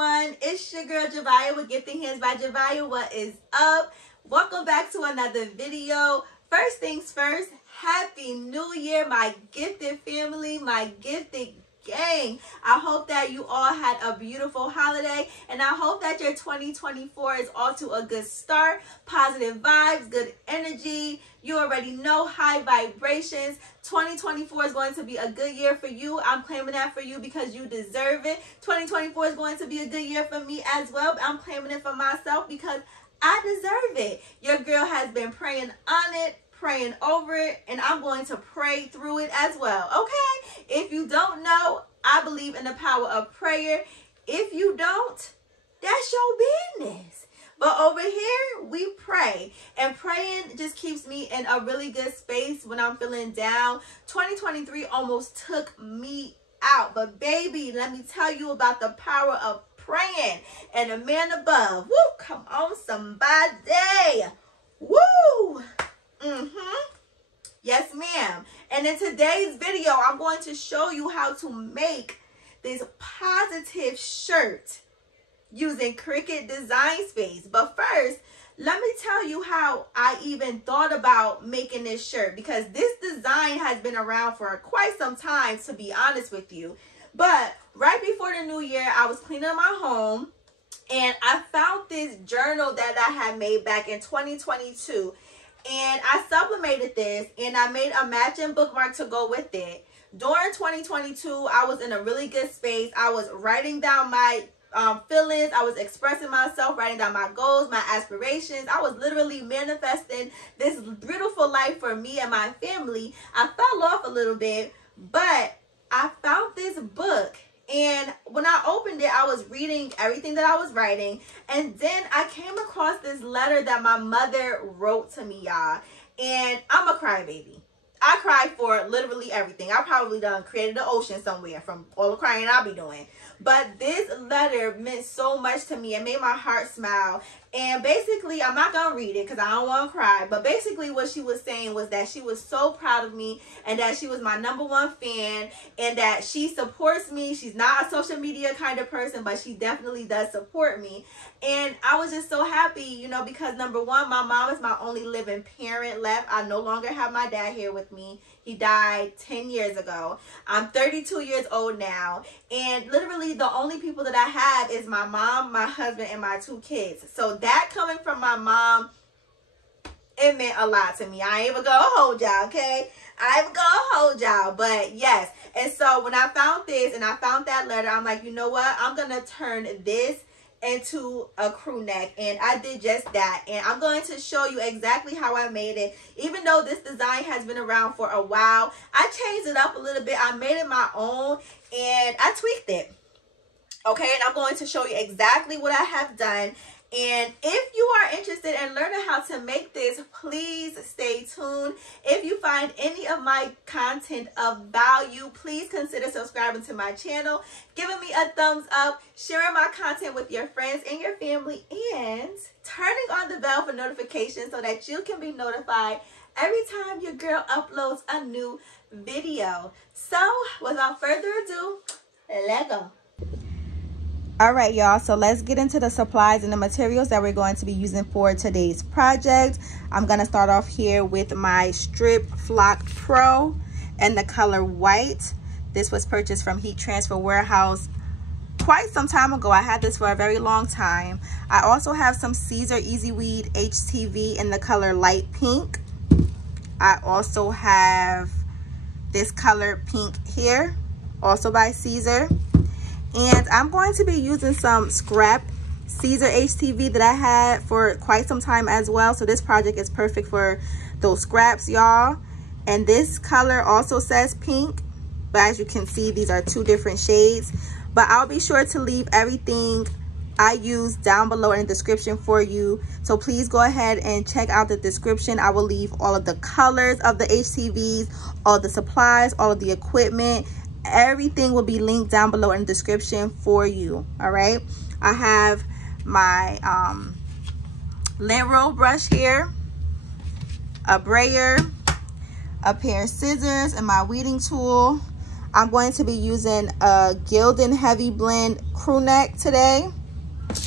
everyone, it's your girl Javiah with Gifted Hands by Javiah. What is up? Welcome back to another video. First things first, Happy New Year, my gifted family, my gifted gang. I hope that you all had a beautiful holiday, and I hope that your 2024 is off to a good start. Positive vibes, good energy. You already know, high vibrations. 2024 is going to be a good year for you. I'm claiming that for you because you deserve it. 2024 is going to be a good year for me as well. I'm claiming it for myself because I deserve it. Your girl has been praying on it, praying over it, and I'm going to pray through it as well, okay? If you don't know, I believe in the power of prayer. If you don't, that's your business. But over here, we pray. And praying just keeps me in a really good space when I'm feeling down. 2023 almost took me out. But baby, let me tell you about the power of praying and the man above. Woo, come on somebody. Woo. Yes, ma'am. And in today's video, I'm going to show you how to make this positive shirt using Cricut Design Space. But first, let me tell you how I even thought about making this shirt, because this design has been around for quite some time, to be honest with you. But right before the new year, I was cleaning my home and I found this journal that I had made back in 2022. And I sublimated this and I made a matching bookmark to go with it. During 2022, I was in a really good space. I was writing down my feelings. I was expressing myself, writing down my goals, my aspirations. I was literally manifesting this beautiful life for me and my family. I fell off a little bit, but I found this book. And when I opened it, I was reading everything that I was writing. And then I came across this letter that my mother wrote to me, y'all. And I'm a crybaby. I cried for literally everything. I probably done created the ocean somewhere from all the crying I'll be doing. But this letter meant so much to me. It made my heart smile. And basically, I'm not going to read it because I don't want to cry. But basically what she was saying was that she was so proud of me and that she was my #1 fan and that she supports me. She's not a social media kind of person, but she definitely does support me. And I was just so happy, you know, because #1, my mom is my only living parent left. I no longer have my dad here with me. He died 10 years ago. I'm 32 years old now. And literally the only people that I have is my mom, my husband, and my 2 kids. So that coming from my mom, it meant a lot to me. I ain't even gonna hold y'all, okay? I ain't even gonna hold y'all, but yes. And so when I found this and I found that letter, I'm like, you know what? I'm gonna turn this into a crew neck, and I did just that. And I'm going to show you exactly how I made it. Even though this design has been around for a while, I changed it up a little bit. I made it my own and I tweaked it, okay? And I'm going to show you exactly what I have done. And if you are interested in learning how to make this, please stay tuned. If you find any of my content of value, please consider subscribing to my channel, giving me a thumbs up, sharing my content with your friends and your family, and turning on the bell for notifications so that you can be notified every time your girl uploads a new video. So without further ado, let's go. All right, y'all, so let's get into the supplies and the materials that we're going to be using for today's project. I'm going to start off here with my Strip Flock Pro in the color white. This was purchased from Heat Transfer Warehouse quite some time ago. I had this for a very long time. I also have some Caesar Easy Weed HTV in the color light pink. I also have this color pink here, also by Caesar. And I'm going to be using some scrap Caesar HTV that I had for quite some time as well. So this project is perfect for those scraps, y'all. And this color also says pink, but as you can see, these are 2 different shades. But I'll be sure to leave everything I use down below in the description for you. So please go ahead and check out the description. I will leave all of the colors of the HTVs, all the supplies, all of the equipment. Everything will be linked down below in the description for you. All right, I have my lint roll brush here, a brayer, a pair of scissors, and my weeding tool. I'm going to be using a Gildan Heavy Blend crew neck today.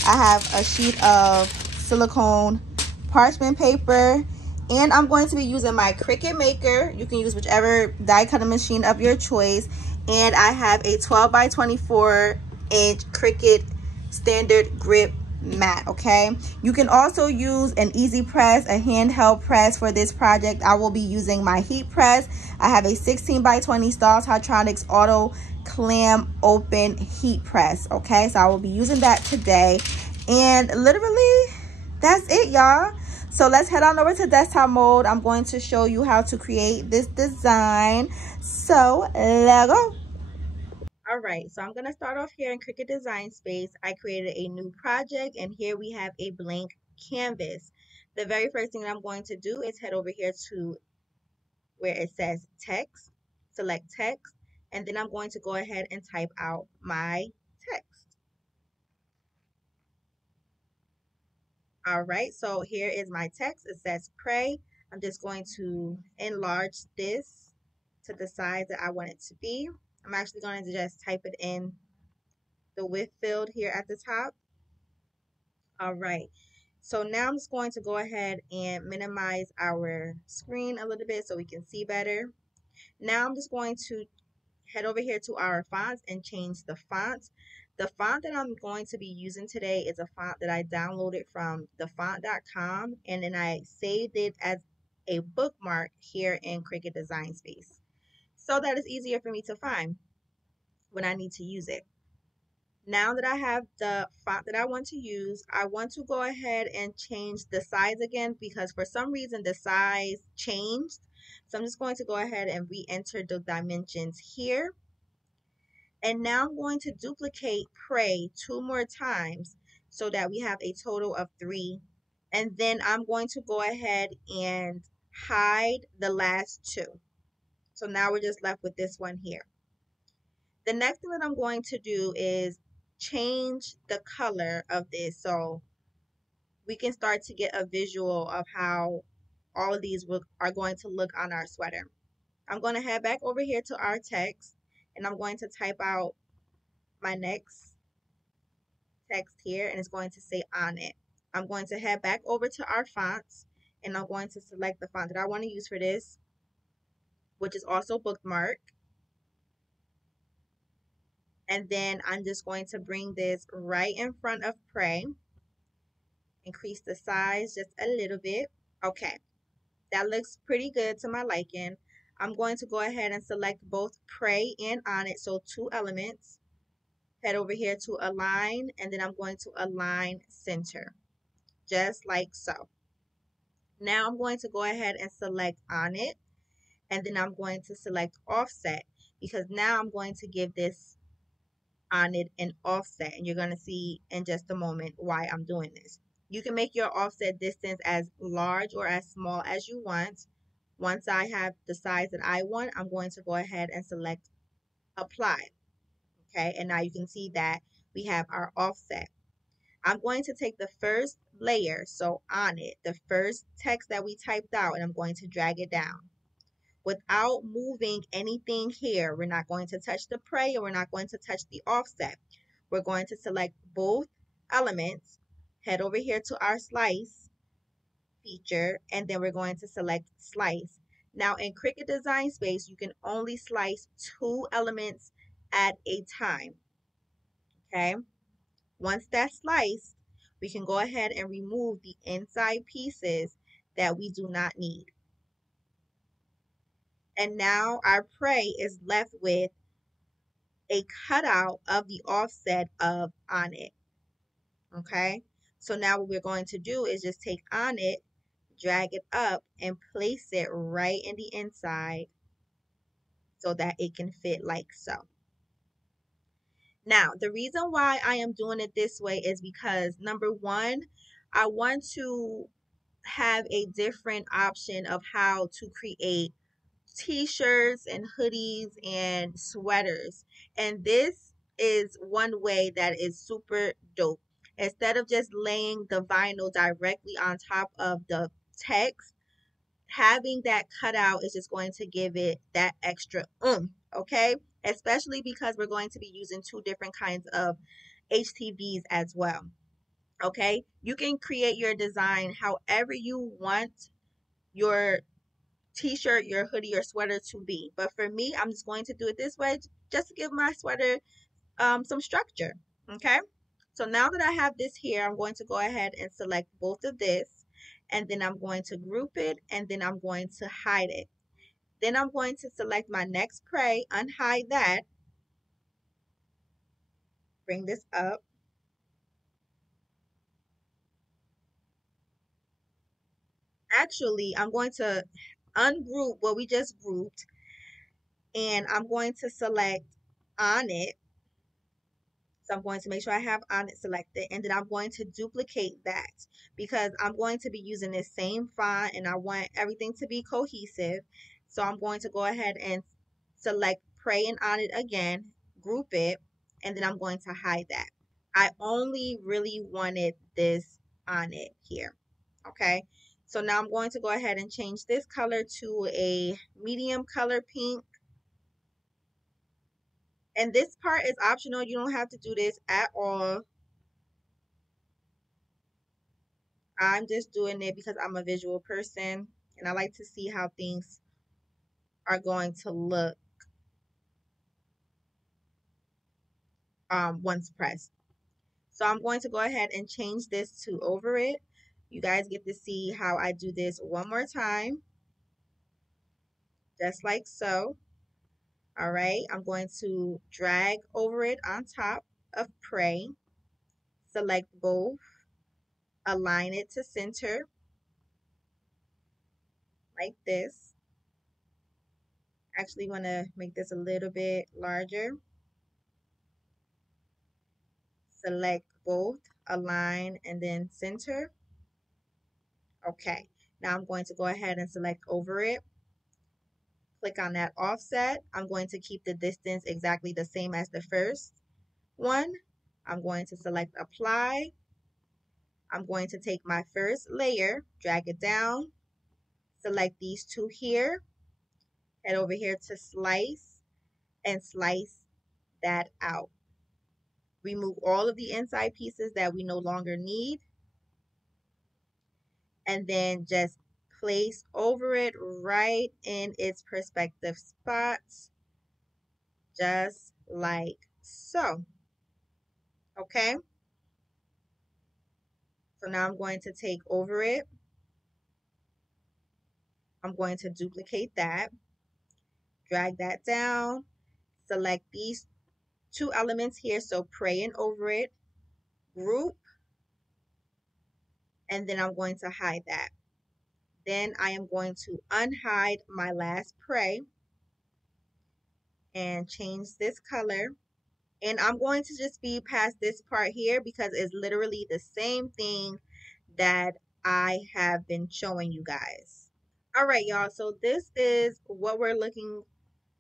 I have a sheet of silicone parchment paper, and I'm going to be using my Cricut maker. You can use whichever die cutting machine of your choice. And I have a 12 by 24 inch Cricut standard grip mat. Okay, you can also use an easy press, a handheld press for this project. I will be using my heat press. I have a 16 by 20 Stahls Hydronics auto clam open heat press. Okay, so I will be using that today, and literally that's it, y'all. So let's head on over to desktop mode. I'm going to show you how to create this design. So let's go. All right, so I'm going to start off here in Cricut Design Space. I created a new project, and here we have a blank canvas. The very first thing that I'm going to do is head over here to where it says text, select text, and then I'm going to go ahead and type out my text. All right, so here is my text. It says pray. I'm just going to enlarge this to the size that I want it to be. I'm actually going to just type it in the width field here at the top. All right, so now I'm just going to go ahead and minimize our screen a little bit so we can see better. Now I'm just going to head over here to our fonts and change the fonts. The font that I'm going to be using today is a font that I downloaded from thefont.com, and then I saved it as a bookmark here in Cricut Design Space so that it's easier for me to find when I need to use it. Now that I have the font that I want to use, I want to go ahead and change the size again because for some reason the size changed. So I'm just going to go ahead and re-enter the dimensions here. And now I'm going to duplicate pray 2 more times so that we have a total of 3. And then I'm going to go ahead and hide the last 2. So now we're just left with this one here. The next thing that I'm going to do is change the color of this so we can start to get a visual of how all of these are going to look on our sweater. I'm going to head back over here to our text, and I'm going to type out my next text here, and it's going to say on it. I'm going to head back over to our fonts, and I'm going to select the font that I want to use for this, which is also bookmark. And then I'm just going to bring this right in front of pray. Increase the size just a little bit. Okay, that looks pretty good to my liking. I'm going to go ahead and select both pray and on it, so 2 elements. Head over here to align, and then I'm going to align center, just like so. Now I'm going to go ahead and select on it, and then I'm going to select offset because now I'm going to give this on it an offset, and you're going to see in just a moment why I'm doing this. You can make your offset distance as large or as small as you want. Once I have the size that I want, I'm going to go ahead and select apply. Okay, and now you can see that we have our offset. I'm going to take the first layer, so on it, the first text that we typed out, and I'm going to drag it down. Without moving anything here, we're not going to touch the pray, or we're not going to touch the offset. We're going to select both elements, head over here to our slice feature, and then we're going to select slice. Now in Cricut Design Space, you can only slice 2 elements at a time. Okay, once that's sliced, we can go ahead and remove the inside pieces that we do not need. And now our pray is left with a cutout of the offset of on it. Okay, so now what we're going to do is just take on it, drag it up, and place it right in the inside so that it can fit like so. Now, the reason why I am doing it this way is because number one, I want to have a different option of how to create t-shirts and hoodies and sweaters. And this is one way that is super dope. Instead of just laying the vinyl directly on top of the text, having that cutout is just going to give it that extra okay? especially because we're going to be using two different kinds of HTVs as well. Okay, you can create your design however you want your t-shirt, your hoodie, your sweater to be. But for me, I'm just going to do it this way just to give my sweater some structure. Okay, so now that I have this here, I'm going to go ahead and select both of this, and then I'm going to group it, and then I'm going to hide it. Then I'm going to select my next prey, unhide that, bring this up. Actually, I'm going to ungroup what we just grouped, and I'm going to select on it. So I'm going to make sure I have on it selected, and then I'm going to duplicate that because I'm going to be using this same font and I want everything to be cohesive. So I'm going to go ahead and select pray and on it again, group it, and then I'm going to hide that. I only really wanted this on it here. Okay. So now I'm going to go ahead and change this color to a medium color pink. And this part is optional. You don't have to do this at all. I'm just doing it because I'm a visual person and I like to see how things are going to look once pressed. So I'm going to go ahead and change this to over it. You guys get to see how I do this one more time, just like so. All right, I'm going to drag over it on top of pray, select both, align it to center like this. Actually want to make this a little bit larger. Select both, align, and then center. Okay, now I'm going to go ahead and select over it. Click on that offset. I'm going to keep the distance exactly the same as the first one. I'm going to select apply. I'm going to take my first layer, drag it down, select these two here, head over here to slice, and slice that out. Remove all of the inside pieces that we no longer need, and then just place over it right in its perspective spots, just like so. Okay, so now I'm going to take over it. I'm going to duplicate that, drag that down, select these two elements here, so pray and over it, group, and then I'm going to hide that. Then I am going to unhide my last pray and change this color. And I'm going to just be past this part here because it's literally the same thing that I have been showing you guys. All right, y'all. So this is what we're looking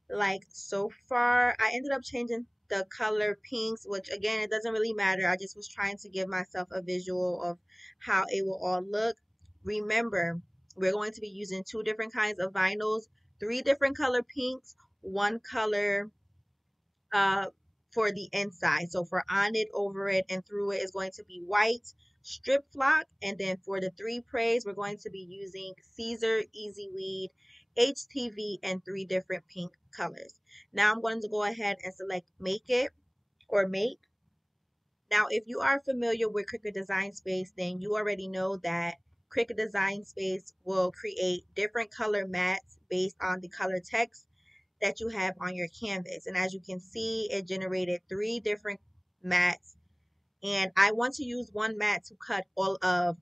like so far. I ended up changing the color pinks, which again, it doesn't really matter. I just was trying to give myself a visual of how it will all look. Remember, we're going to be using two different kinds of vinyls, three different color pinks, one color uh, for the inside. So for on it, over it, and through it is going to be white strip flock. And then for the three praise, we're going to be using Caesar, Easy Weed, HTV, and three different pink colors. Now I'm going to go ahead and select make it or make. Now, if you are familiar with Cricut Design Space, then you already know that Cricut Design Space will create different color mats based on the color text that you have on your canvas. And as you can see, it generated three different mats. And I want to use one mat to cut all of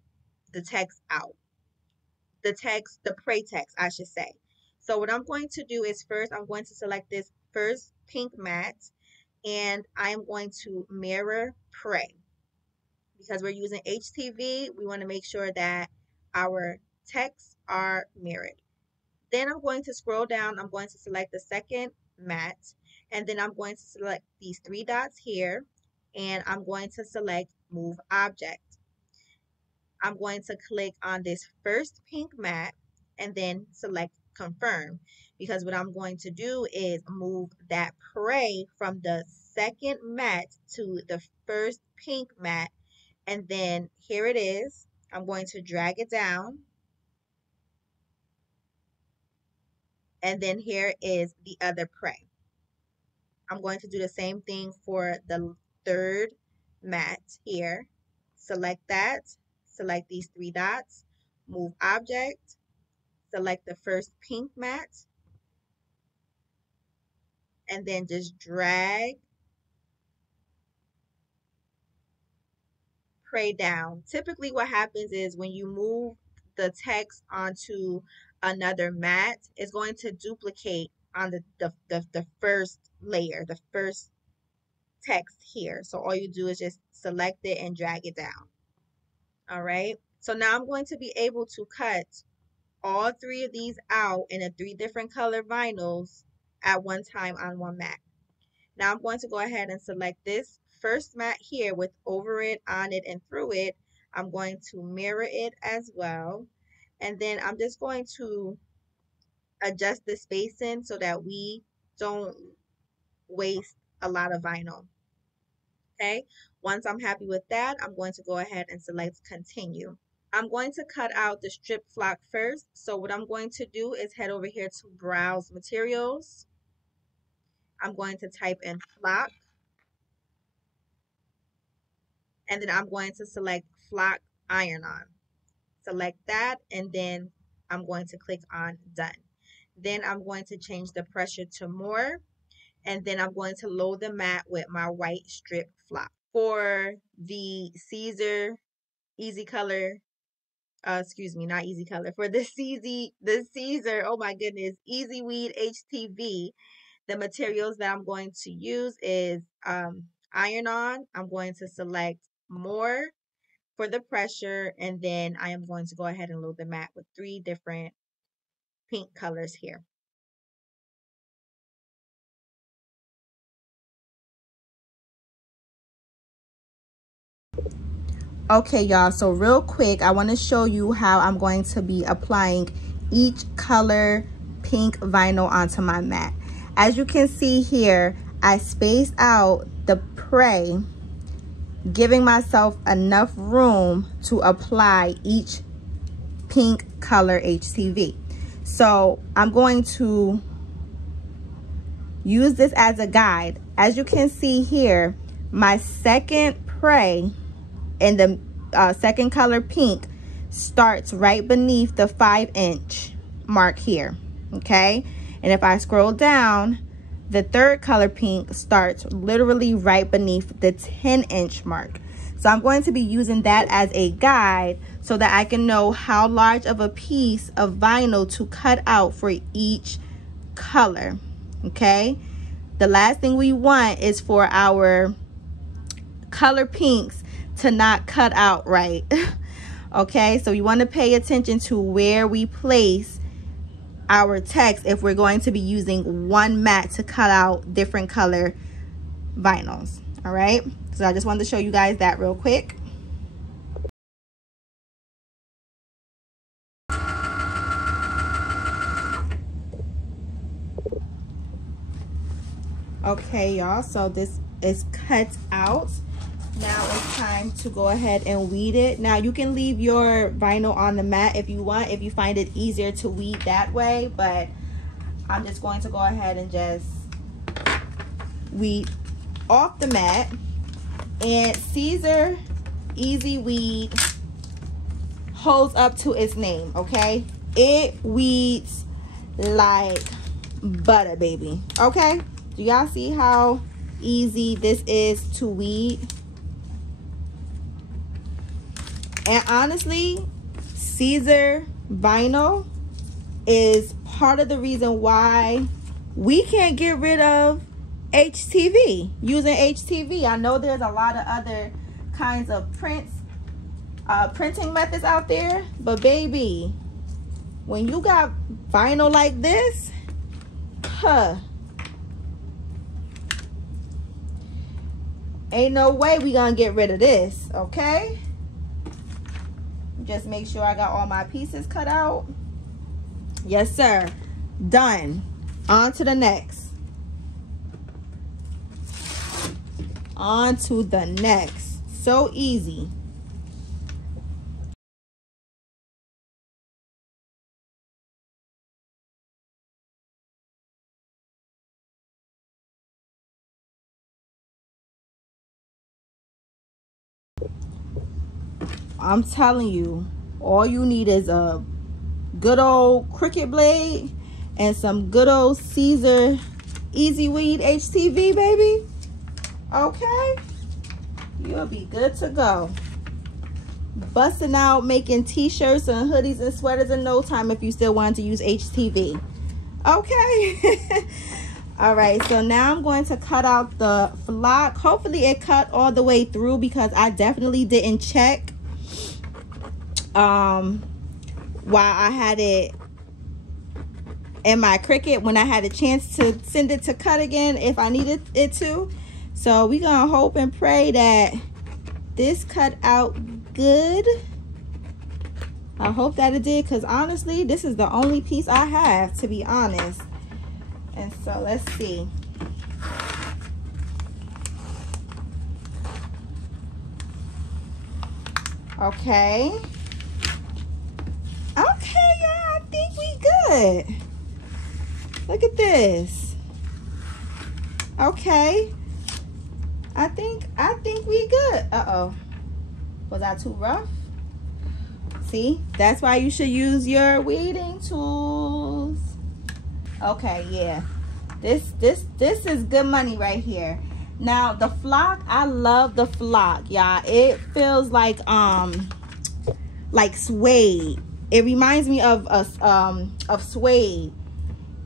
the text out. The text, the pray text, I should say. So what I'm going to do is first, I'm going to select this first pink mat and I'm going to mirror pray. Because we're using HTV, we want to make sure that our texts are mirrored. Then I'm going to scroll down. I'm going to select the second mat, and then I'm going to select these three dots here, and I'm going to select Move Object. I'm going to click on this first pink mat, and then select confirm, because what I'm going to do is move that prey from the second mat to the first pink mat, and then here it is. I'm going to drag it down, and then here is the other prey. I'm going to do the same thing for the third mat here. Select that, select these three dots, move object, select the first pink mat, and then just drag prey down. Typically what happens is when you move the text onto another mat, it's going to duplicate on the first layer, the first text here. So all you do is just select it and drag it down. All right. So now I'm going to be able to cut all three of these out in a 3 different color vinyls at one time on one mat. Now I'm going to go ahead and select this first mat here with over it, on it, and through it. I'm going to mirror it as well. And then I'm just going to adjust the spacing so that we don't waste a lot of vinyl. Okay, once I'm happy with that, I'm going to go ahead and select continue. I'm going to cut out the strip flock first. So what I'm going to do is head over here to browse materials. I'm going to type in flock, and then I'm going to select flock iron on. Select that, and then I'm going to click on done. Then I'm going to change the pressure to more, and then I'm going to load the mat with my white strip flock. For the Caesar Easy Color, not Easy Color, for the Caesar, oh my goodness, Easy Weed HTV, the materials that I'm going to use is iron on. I'm going to select more for the pressure, and then I am going to go ahead and load the mat with 3 different pink colors here. Okay, y'all, so real quick, I want to show you how I'm going to be applying each color pink vinyl onto my mat. As you can see here, I spaced out the prey, giving myself enough room to apply each pink color HTV. So I'm going to use this as a guide. As you can see here, my second prey in the second color pink starts right beneath the 5-inch mark here, okay? And if I scroll down, the third color pink starts literally right beneath the 10-inch mark. So I'm going to be using that as a guide so that I can know how large of a piece of vinyl to cut out for each color, okay? The last thing we want is for our color pinks to not cut out right. Okay, so you want to pay attention to where we place our text if we're going to be using one mat to cut out different color vinyls. All right, so I just wanted to show you guys that real quick. Okay, y'all, so this is cut out. Now it's time to go ahead and weed it. Now you can leave your vinyl on the mat if you want, if you find it easier to weed that way, but I'm just going to go ahead and just weed off the mat. And Caesar Easy Weed holds up to its name, okay? It weeds like butter, baby, okay? Do y'all see how easy this is to weed? And honestly, Caesar vinyl is part of the reason why we can't get rid of HTV, using HTV. I know there's a lot of other kinds of printing methods out there, but baby, when you got vinyl like this, ain't no way we gonna get rid of this, okay? Just make sure I got all my pieces cut out. Yes, sir. Done. On to the next. On to the next. So easy. I'm telling you, all you need is a good old Cricut blade and some good old Caesar Easy Weed HTV, baby. Okay, you'll be good to go. Busting out, making t-shirts and hoodies and sweaters in no time if you still want to use HTV. Okay. All right, so now I'm going to cut out the flock. Hopefully it cut all the way through, because I definitely didn't check while I had it in my Cricut, when I had a chance to send it to cut again if I needed it to. So we're gonna hope and pray that this cut out good. I hope that it did, because honestly this is the only piece I have, to be honest. And so let's see. Okay. Okay, yeah, I think we good. Look at this. Okay. I think we good. Uh-oh. Was I too rough? See? That's why you should use your weeding tools. Okay, yeah. This is good money right here. Now the flock, I love the flock, y'all. It feels like suede. It reminds me of suede,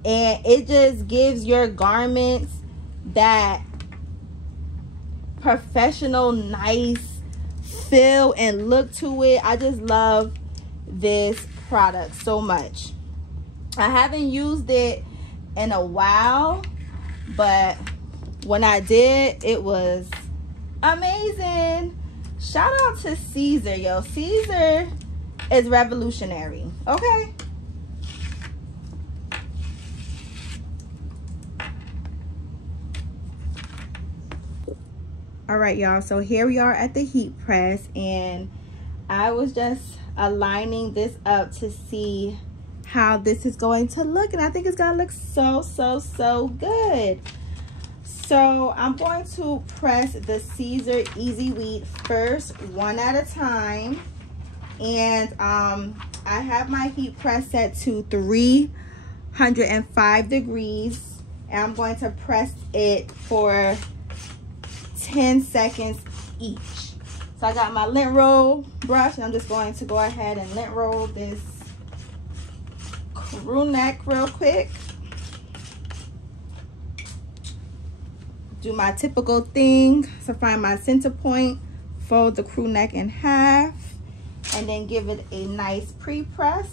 and it just gives your garments that professional, nice feel and look to it. I just love this product so much. I haven't used it in a while, but when I did, it was amazing. Shout out to Caesar, yo. Caesar is revolutionary. Okay. All right, y'all, so here we are at the heat press, and I was just aligning this up to see how this is going to look, and I think it's gonna look so good. So I'm going to press the Caesar Easy Weed first, one at a time. And I have my heat press set to 305 degrees, and I'm going to press it for 10 seconds each. So I got my lint roll brush, and I'm just going to go ahead and lint roll this crew neck real quick. Do my typical thing. So find my center point, fold the crew neck in half, and then give it a nice pre-press.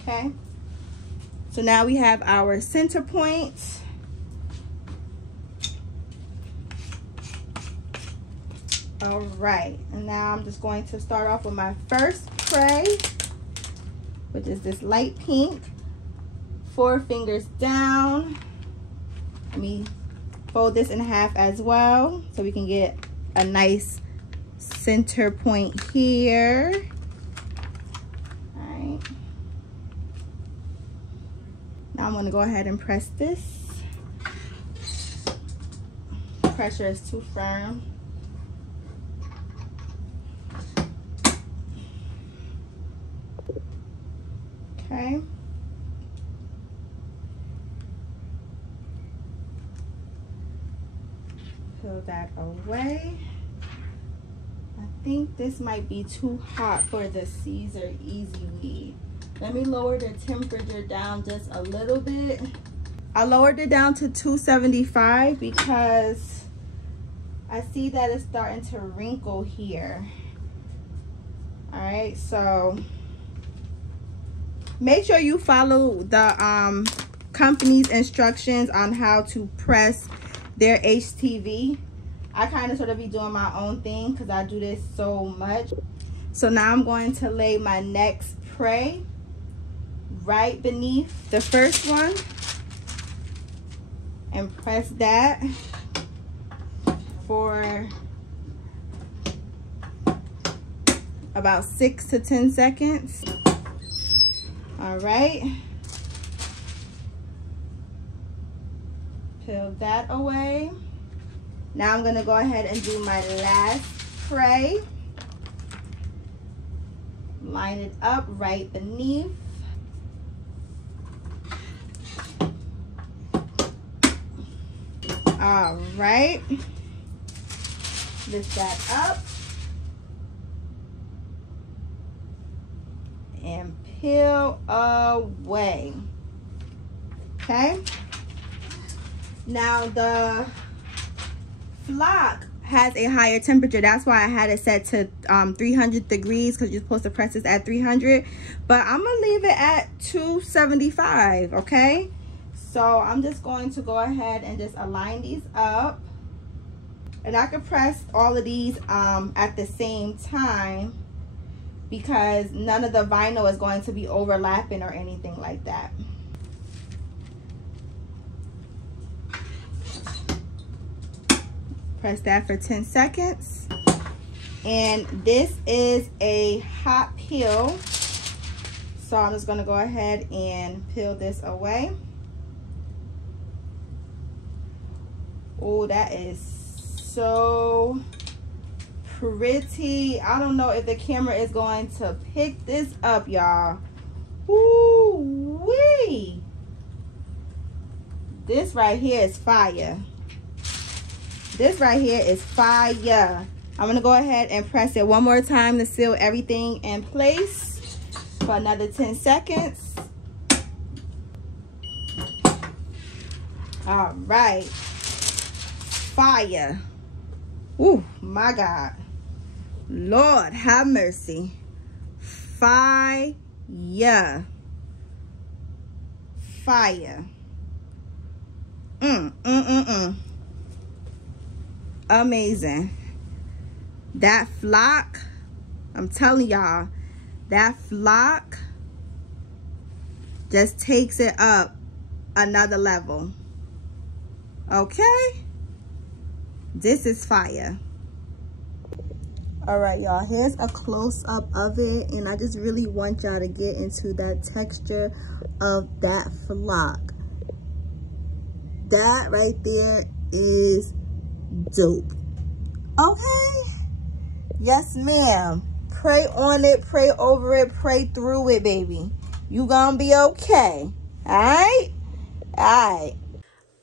Okay, so now we have our center point. All right, and now I'm just going to start off with my first spray, which is this light pink. 4 fingers down. Let me fold this in half as well, so we can get a nice center point here. All right. Now I'm going to go ahead and press this. Pressure is too firm. Okay. Peel that away. I think this might be too hot for the Caesar Easy Weed. Let me lower the temperature down just a little bit. I lowered it down to 275 because I see that it's starting to wrinkle here. All right, so make sure you follow the company's instructions on how to press their HTV. I kind of sort of be doing my own thing because I do this so much. So now I'm going to lay my next tray right beneath the first one and press that for about 6 to 10 seconds. All right. Peel that away. Now I'm gonna go ahead and do my last tray. Line it up right beneath. All right. Lift that up. And peel away. Okay. Now the flock has a higher temperature. That's why I had it set to 300 degrees because you're supposed to press this at 300. But I'm gonna leave it at 275. Okay. So I'm just going to go ahead and just align these up. And I can press all of these at the same time, because none of the vinyl is going to be overlapping or anything like that. Press that for 10 seconds. And this is a hot peel, so I'm just going to go ahead and peel this away. Oh, that is so pretty. I don't know if the camera is going to pick this up, y'all. Ooh-wee. This right here is fire. This right here is fire. I'm gonna go ahead and press it one more time to seal everything in place for another 10 seconds. All right. Fire. Ooh, my God. Lord have mercy. Fire. Fire. Amazing. That flock, I'm telling y'all, that flock just takes it up another level. Okay? This is fire. All right, y'all, here's a close-up of it, and I just really want y'all to get into that texture of that flock. That right there is dope. Okay? Yes, ma'am. Pray on it, pray over it, pray through it, baby. You gonna be okay. All right? All right.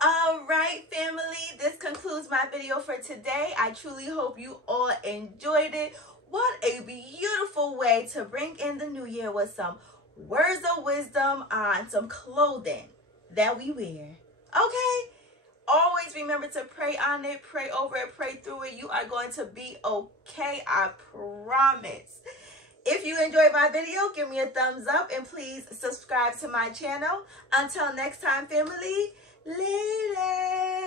All right, family, this concludes my video for today. I truly hope you all enjoyed it. What a beautiful way to bring in the new year with some words of wisdom on some clothing that we wear. Okay? Always remember to pray on it, pray over it, pray through it. You are going to be okay, I promise. If you enjoyed my video, give me a thumbs up and please subscribe to my channel. Until next time, family, later.